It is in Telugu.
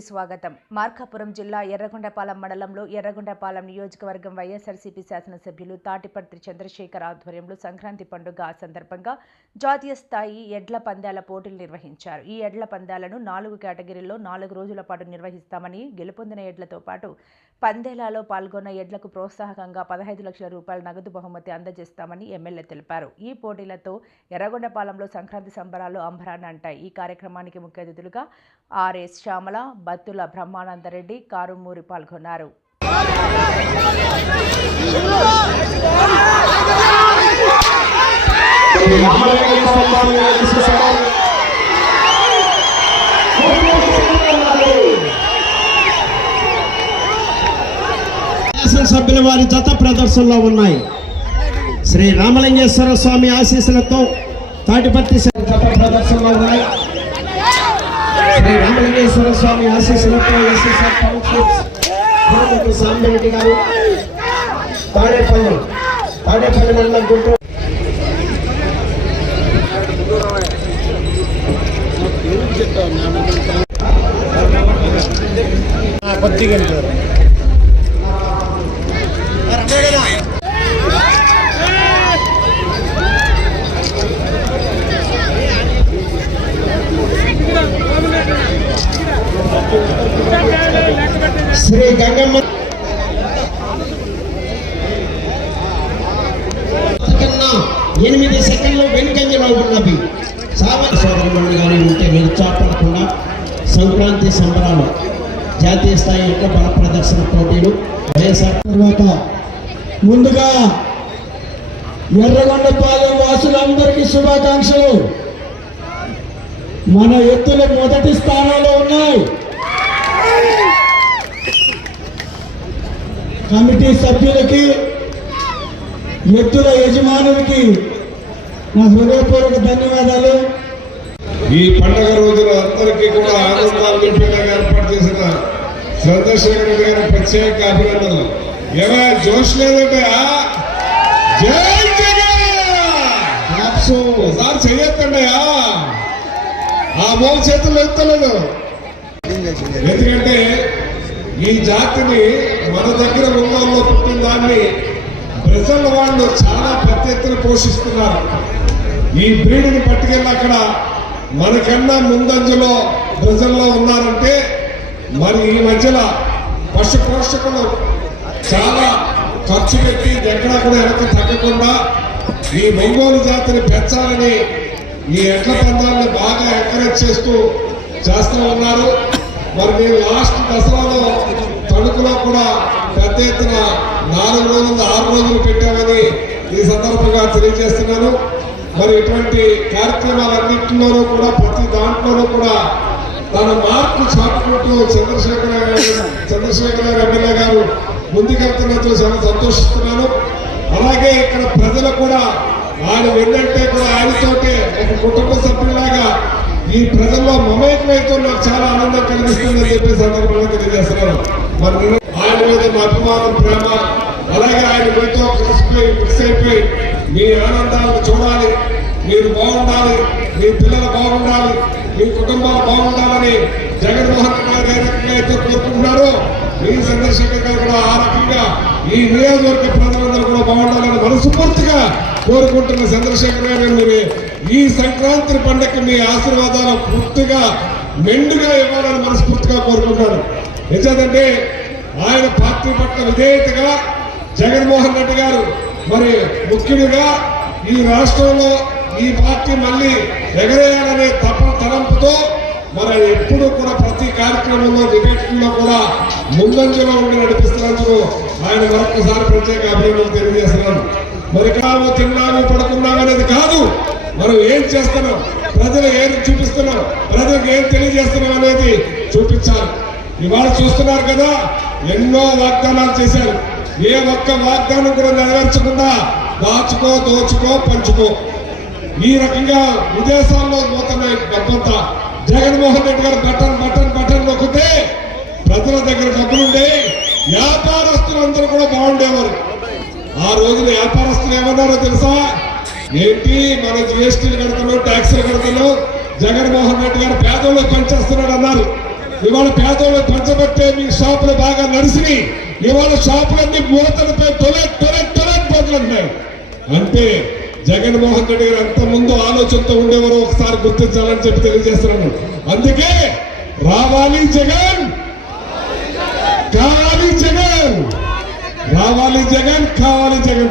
కి స్వాగతం. మార్కాపురం జిల్లా ఎర్రగొండపాలెం మండలంలో ఎర్రగొండపాలెం నియోజకవర్గం వైఎస్ఆర్సీపీ శాసనసభ్యులు తాటిపర్తి చంద్రశేఖర్ ఆధ్వర్యంలో సంక్రాంతి పండుగ సందర్భంగా జాతీయ స్థాయి ఎడ్ల పందాల పోటీలు నిర్వహించారు. ఈ ఎడ్ల పందాలను 4 కేటగిరీల్లో 4 రోజుల పాటు నిర్వహిస్తామని, గెలుపొందిన ఎడ్లతో పాటు పందేలాలో పాల్గొన్న ఎడ్లకు ప్రోత్సాహకంగా 15 లక్షల రూపాయల నగదు బహుమతి అందజేస్తామని ఎమ్మెల్యే తెలిపారు. ఈ పోటీలతో ఎర్రగొండపాలెంలో సంక్రాంతి సంబరాలు అంబరాన్ని అంటాయి. ఈ కార్యక్రమానికి ముఖ్య అతిథులుగా ఆర్ఎస్ శ్యామల, బత్తుల బ్రహ్మానందరెడ్డి, కారుమూరి పాల్గొన్నారు. సభ్యుల వారి జత ప్రదర్శనలో ఉన్నాయి. శ్రీ రామలింగేశ్వర స్వామి ఆశీస్సులతో తాటిపర్తి జత ప్రదర్శనలో ఉన్నాయి. శ్రీ రామలింగేశ్వర స్వామి ఆశీస్సులతో సాంబరెడ్డి గారు తాడేపల్లి మండలం గుంటూరు. కొద్దిగా శ్రీ గంగమ్మ 8 సెకండ్లు వెనుకంజలో ఉన్నవి. సోదరులు కానీ ఉంటే నిరుత్సాహపడకుండా సంక్రాంతి సంబరాలు జాతీయ స్థాయి యొక్క బల ప్రదర్శన పోటీలు వైఎస్ఆర్ తర్వాత ముందుగా ఎర్రగొండపాలెం వాసులందరికీ శుభాకాంక్షలు. మన ఎత్తులు మొదటి స్థానంలో ఉన్నాయి. కమిటీ సభ్యులకి, ఎత్తుల యజమానులకి నా హృదయపూర్వక ధన్యవాదాలు. ఈ పండుగ రోజున అందరికీ కూడా ఆనందాలు నింపేలాగా ఏర్పాటు చేసిన చంద్రశేఖర్ గారి ప్రత్యేక అభినందనలు. ఏమైనా జోష్ లేదంటే జై జగన్ ఒకసారి చెయ్యొద్దండియా. ఆ మూడు చేతులు ఎత్తలేదు. ఎందుకంటే ఈ జాతిని మన దగ్గర ఉన్నవాళ్ళు పుట్టిన దాన్ని ప్రజల వాళ్ళు చాలా పెద్ద ఎత్తున పోషిస్తున్నారు. ఈ బ్రీడ్ని పట్టుకెళ్ళి అక్కడ మనకన్నా ముందంజలో ప్రజల్లో ఉన్నారంటే మరి ఈ మధ్యలో పశు పోషకులు చాలా ఖర్చు పెట్టి ఎక్కడా కూడా వెనక్కి తగ్గకుండా ఈ ఒంగోలు జాతిని పెంచాలని ఈ ఎడ్ల పందాలను బాగా ఎంకరేజ్ చేస్తూ ఉన్నారు. మరి మేము లాస్ట్ దసరాలో తణుకులో కూడా పెద్ద ఎత్తున 4 రోజులు 6 రోజులు పెట్టామని ఈ సందర్భంగా తెలియజేస్తున్నాను. మరి ఇటువంటి కార్యక్రమాలన్నింటిలోనూ కూడా ప్రతి దాంట్లోనూ కూడా తన మార్పు చాటుకుంటూ చంద్రశేఖర్ ఎమ్మెల్యే గారు ముందుకెళ్తున్నట్లు చాలా సంతోషిస్తున్నాను. అలాగే ఇక్కడ ప్రజలు కూడా ఆయన వెన్నంటే కూడా ఆయనతోటే ఒక కుటుంబ సభ్యులాగా ఈ ప్రజల్లో మమేకమైతే నాకు చాలా ఆనందం కలిగిస్తుందని చెప్పి సందర్భంగా తెలియజేస్తున్నాను. మరి ఆయన మీద మా అభిమానం, ప్రేమ, అలాగే ఆయన మీతో మిక్స్ అయిపోయి మీ ఆనందాలను చూడాలి, మీరు బాగుండాలి, మీ పిల్లలు బాగుండాలి, మీ కుటుంబాలు బాగుండాలని జగన్మోహన్ రెడ్డి గారు ఏ రకంగా అయితే కోరుకుంటున్నారో మీ చంద్రశేఖర్ గారు కూడా ఆ రకంగా ఈ నియోజకవర్గ ప్రజలందరూ కూడా బాగుండాలని మనస్ఫూర్తిగా కోరుకుంటున్న చంద్రశేఖర్ గారు మీరు ఈ సంక్రాంతి పండుగకి మీ ఆశీర్వాదాలు పూర్తిగా మెండుగా ఇవ్వాలని మనస్ఫూర్తిగా కోరుకుంటున్నాను. ఎందుకంటే ఆయన పార్టీ పట్ల విధేయతగా జగన్మోహన్ రెడ్డి గారు మరి ముఖ్యుడిగా ఈ రాష్ట్రంలో ఈ పార్టీ మళ్ళీ ఎగరేయాలనే తలంపుతో మరి ఎప్పుడు కూడా ప్రతి కార్యక్రమంలో డిబేట్లో కూడా ముందంజలో ఉండి నడిపిస్తున్నందుకు ఆయన మరొకసారి ప్రత్యేక అభినందనలు తెలియజేస్తున్నాను. మరి కావు తిన్నాము పడుకున్నాము అనేది కాదు, మనం ఏం చేస్తున్నాం, ప్రజలు ఏం చూపిస్తున్నాం, ప్రజలకు ఏం తెలియజేస్తున్నాం అనేది చూపించాలి. ఇవాళ చూస్తున్నారు కదా, ఎన్నో వాగ్దానాలు చేశారు. ఏ ఒక్క వాగ్దానం కూడా నెరవేర్చకుండా దాచుకో, దోచుకో, పంచుకో ఈ రకంగా విదేశాల్లో పోతున్నాయి డబ్బంతా. జగన్మోహన్ రెడ్డి గారు బటన్ నొక్కితే ప్రజల దగ్గర డబ్బులుండే వ్యాపారస్తులు అందరూ కూడా బాగుండేవారు. ఆ రోజున వ్యాపారస్తులు ఏమన్నారో తెలుసా? ఏంటి మన జిఎస్టీలు కడుతున్నాం, ట్యాక్సులు కడుతున్నాం, జగన్మోహన్ రెడ్డి గారు పేదోళ్ళు పనిచేస్తున్నాడు అన్నారు. ఇవాళ పేదోళ్ళు పంచబట్టే మీ షాపులు బాగా నడిచినాయి. ఇవాళ షాపులన్నీ మూతలపై టొలెట్ పోతున్నాయి. అంటే జగన్మోహన్ రెడ్డి గారు అంత ముందు ఆలోచనతో ఉండేవారు ఒకసారి గుర్తించాలని చెప్పి తెలియజేస్తున్నాను. అందుకే రావాలి జగన్, కావాలి జగన్, రావాలి జగన్, కావాలి జగన్.